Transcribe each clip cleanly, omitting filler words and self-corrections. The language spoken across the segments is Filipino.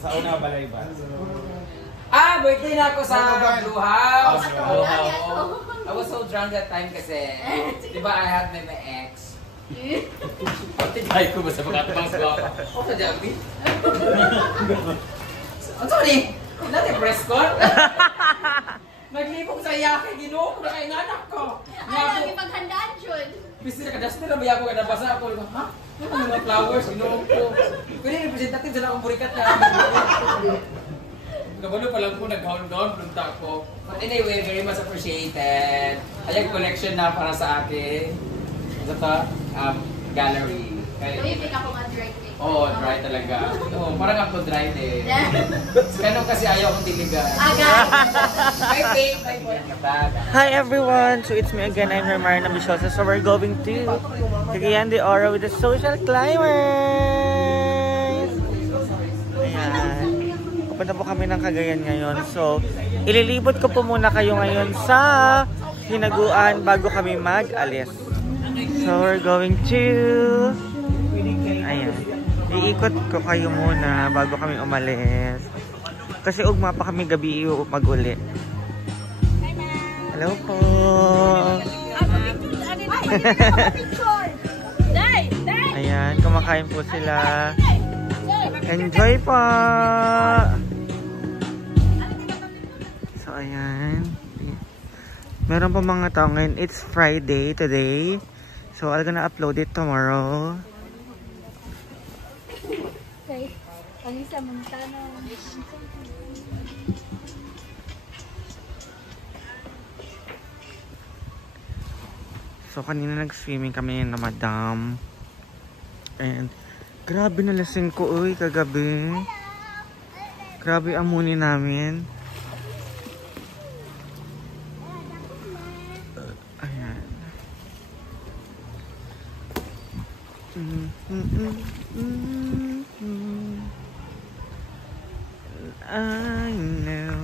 Sa una balay ba? Birthday na ako sa Blue House. Blue House. I was so drunk that time kasi, di ba I had my ex? Pagtitay ko ba sa mga tabang swapa? O sa Javi? Sorry, natin press con? Naglibog sa iyake, ginoo ko na kay anak ko. Lagi paghandaan, Jun. Pisi na kadastin na ba ako kaya nabasa ako. Ha? Ano mga flowers, ginoo ko. Pwede representative sila akong burikat na. Kabalo pa lang po, nag-gaon-gaon, punta ako. But anyway, very much appreciated. Ayan, collection na para sa akin. Ito to, gallery. Uy, pick ako nga dry cake. Oo, dry talaga. Oo, parang ako dry din. Ganun kasi ayaw kong diligan. Bye, babe. Bye, Hi everyone! So it's me again, I'm Marina Bichosa. So we're going to Cagayan de Oro with the social climbers! Ayan. Pupunta po kami ng Cagayan ngayon. So, ililibot ko po muna kayo ngayon sa hinaguan bago kami mag-alis. So we're going to... Ayan. Iikot ko kayo muna bago kami umalis. Kasi ugma pa kami gabi mag-uli. Hello po! Ayan, kumakain po sila. Enjoy po! So, ayan. Meron pa mga tao ngayon. It's Friday today. So, I'm gonna upload it tomorrow. Okay. Ang isa mong tanong. So, kanina nag-swimming kami na madam. And, grabe na lasing ko, uy, kagabi. Grabe amunin namin. Ayan. I know.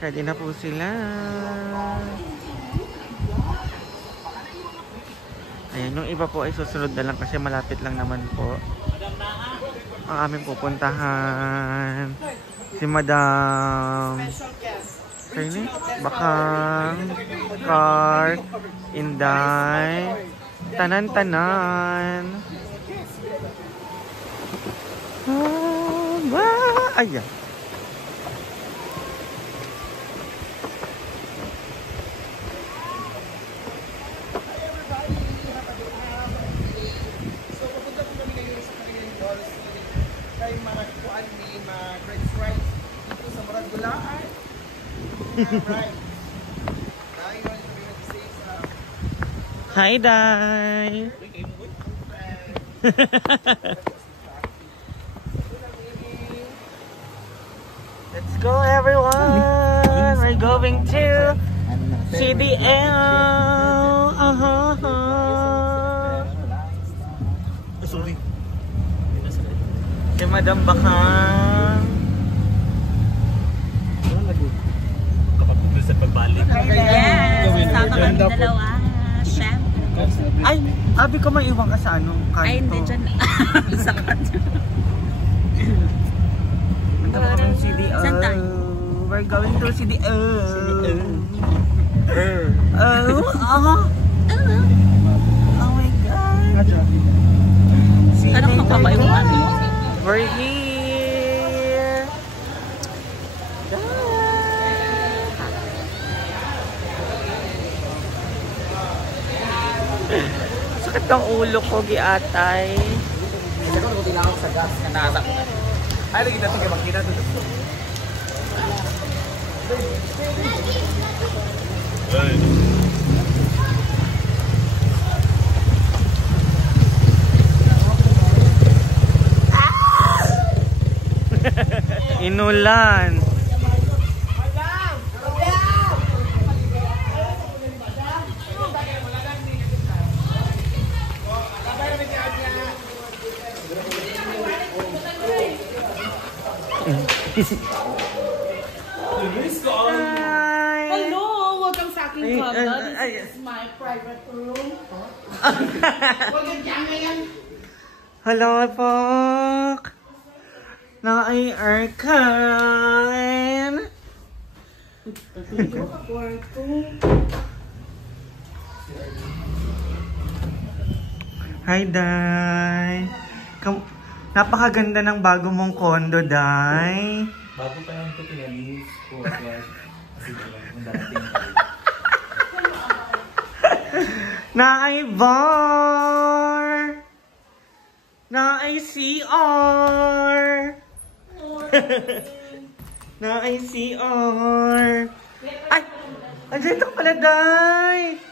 Ready na po sila. Ayan, yung iba po ay susunod na lang kasi malapit lang naman po ang aming pupuntahan. Si Madam Kaini, Bakang, Cart, Inday, Tanan-tanan. Ayan. Hi, Day. Let's go, everyone. We're going to CDL. Sorry. Si Madam Bakang. Kapag sa pagbalik. Yes, sama kami dalawa. Chef. Ay, abi ko may iwan ka sa anong kanto. Ay, hindi dyan. Sa kanto. Punta mo kami ng CDL. Saan tayo? We're going to CDL. Oh my God. Anong magpapaiwan? We're here. Sakit ang ulo ko, giatay. Kasi ko nagutilangan sa gas na nasa ko. Ay, lagi natin kayo magkita doon. Inulan. Hello! Welcome sa aking condo. This is my private room. Huwag yung dyan ngayon. Hello, Pak! Na-i-arkan! Hi, Day! Napakaganda ng bago mong kondo, Day! Bago pa lang ito pinalis ko. Kaya kasi ang darating. Na-i-bar! Na-i-CR! Na-i-CR! Ay! Andito ka pala, Day!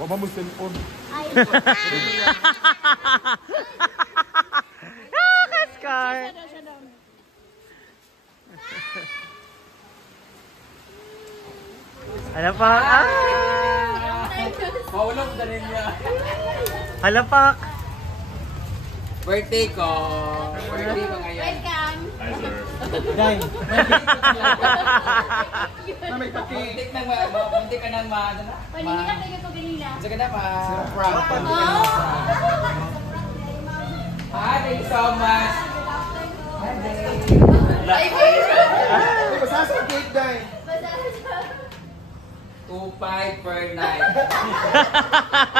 Wala mo cellphone. Scar! Hala, Pak! Maulog na rin niya. Hala, Pak! Birthday ko. Birthday ko ngayon. Welcome. Hi, sir. Day! Muntik ka nang ano na? Paninilang tayo ko ganila. Sa ka na ma-prank. Oh! Hi, thank you so much. Ay, baby! Masasang cake, Day. 2.5 per night.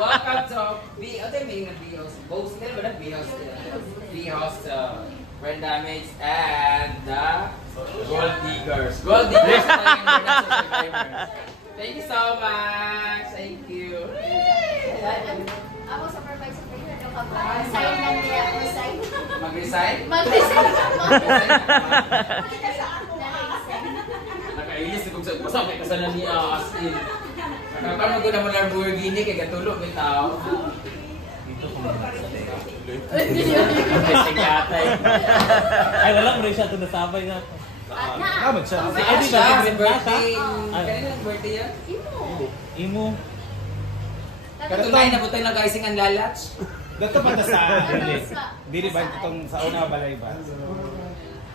Welcome to B-House, Friend Damage, and the Gold Diggers. Gold Diggers na yung international survivors. Thank you so much. Thank you. Ako supervisor ko yun. Sign lang niya ako. Sign. Mag-resign? Mag-resign. Nakainis na kung saan may kasalan niya as in. Nakakaroon ko na mo Lamborghini kay katulog may tao. Dito ko muna. Kasi katay. Ay, wala mo rin siya ito nasabay na. Kamad siya. Si Eddie ba? Birthday. Kanina lang birthday yan? Imo. Katunay na butay na guysing ang lalats. Dato pa na sa Dili. Dili ba itong sa una balay ba?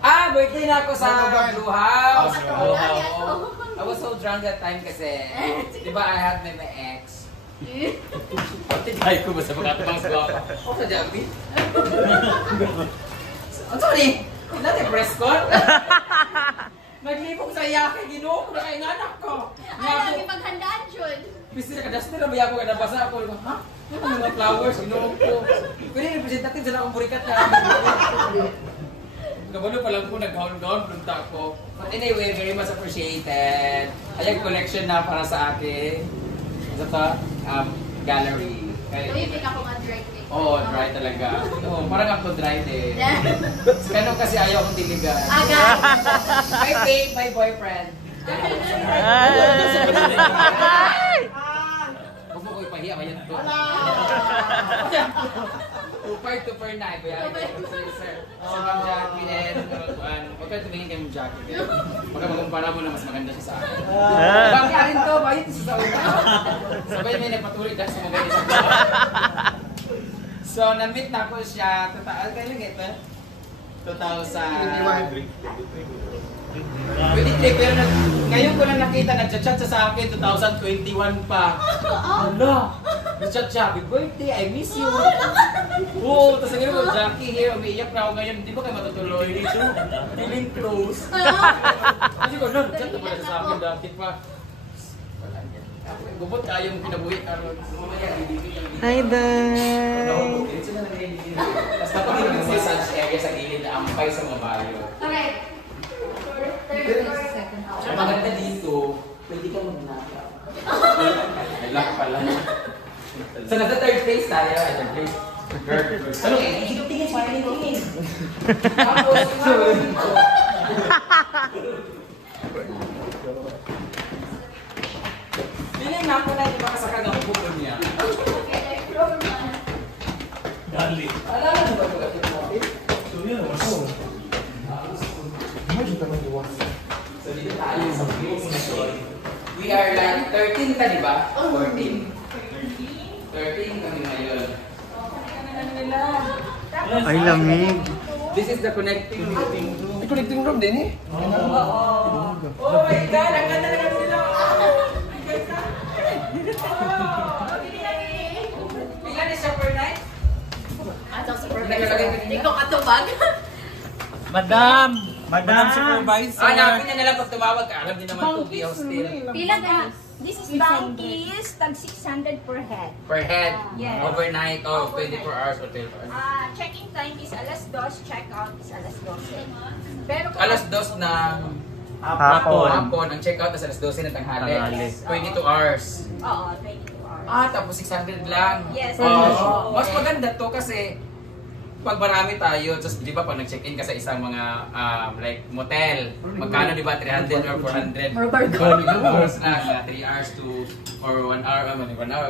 Ah, birthday na ako sa Blue House. Blue House. I was so drunk that time kasi. Di ba I had my ex? Pagtitay ko ba sa mga tabang sa guwapa? O sa Javi? Ang sorry! Hindi natin press con? Naglipong sa iyake, ginuho ko na kay anak ko. Ay, lagi paghandaan, Jun. Pisi na kadastin na ba ako kada basa ako? Ha? Ano mga flowers, ginuho ko. Pwede representative sila akong burikat na. Kabalo pa lang po, nag-gown-gown, punta ako. But anyway, very much appreciated. Ayan, collection na para sa akin. Ito to, gallery. Uy, pick ako nga dry cake. Oo, dry talaga. Oo, parang ako dry din. Kano kasi ayaw akong diligan. Agad. My babe, my boyfriend. Huwag mo ko ipahiya, mayan to. 2 per night, bayaran ko sir. Si Ma'am Jackie and huwag ka tumingin kay Ma'am Jackie. Baka magumpara mo na mas maganda siya sa akin. Bangka rin to, bayit siya sa una. Sabay may nagpatuloy dahil sa mga isang tao. So, na-meet na ko siya. Kailan ito? 2023, pero ngayon ko lang nakita, nag-chat siya sa akin, 2021 pa. Ano? Nag-chat siya, happy birthday, I miss you. Oo, tapos ngayon ko, Jackie here, umiiyak na ako ngayon, di ba kayo matutuloy dito? Feeling close. Kasi ko, no, nag-chat na pala siya sa akin dati pa. Gubot kayong pinabuhi karon. Hi, Day! Tapos kapag yung massage area sa gilid na ampay sa mga bayo. Okay. Ang maganda dito, pwede ka magnakaw. May lock pala. So nasa third place tayo. Third place. Ano eh? Tingin siya, tingin. Tapos, Piling na ako na yung makasakag ang bukod niya. Dali. Alala mo ba ito kasi mo? So yun, so. So dito tayo sa views. We are like 30 13 ka, di ba? 14. 13 kami ngayon. Ay, lamig. This is the connecting room. May connecting room din eh. Oh my God! Ang ganda na kami nila! Ilan is siya per night? Hindi ko katubag. Madam Supervisor. Hanapin na lang pag tumawag ka. Alam din naman to, be hostel. Pila guys? This is Bankies, tag 600 per head. Per head. Yes. Overnight o 24 hours or 12 hours. Check-in time is alas 2, check-out is alas 12. Pero kung Alas 2 ng Hapon. hapon. Ang check-out is alas 12 ng tanghali. Tanghali. 22 hours. Oo, 22 hours. Tapos 600 lang. Yes. Mas maganda to kasi pag marami tayo, just di ba pag nag-check-in ka sa isang mga like motel, magkano di ba 300 or 400? More burger. Hours na, 3 hours to or 1 hour, 1 hour,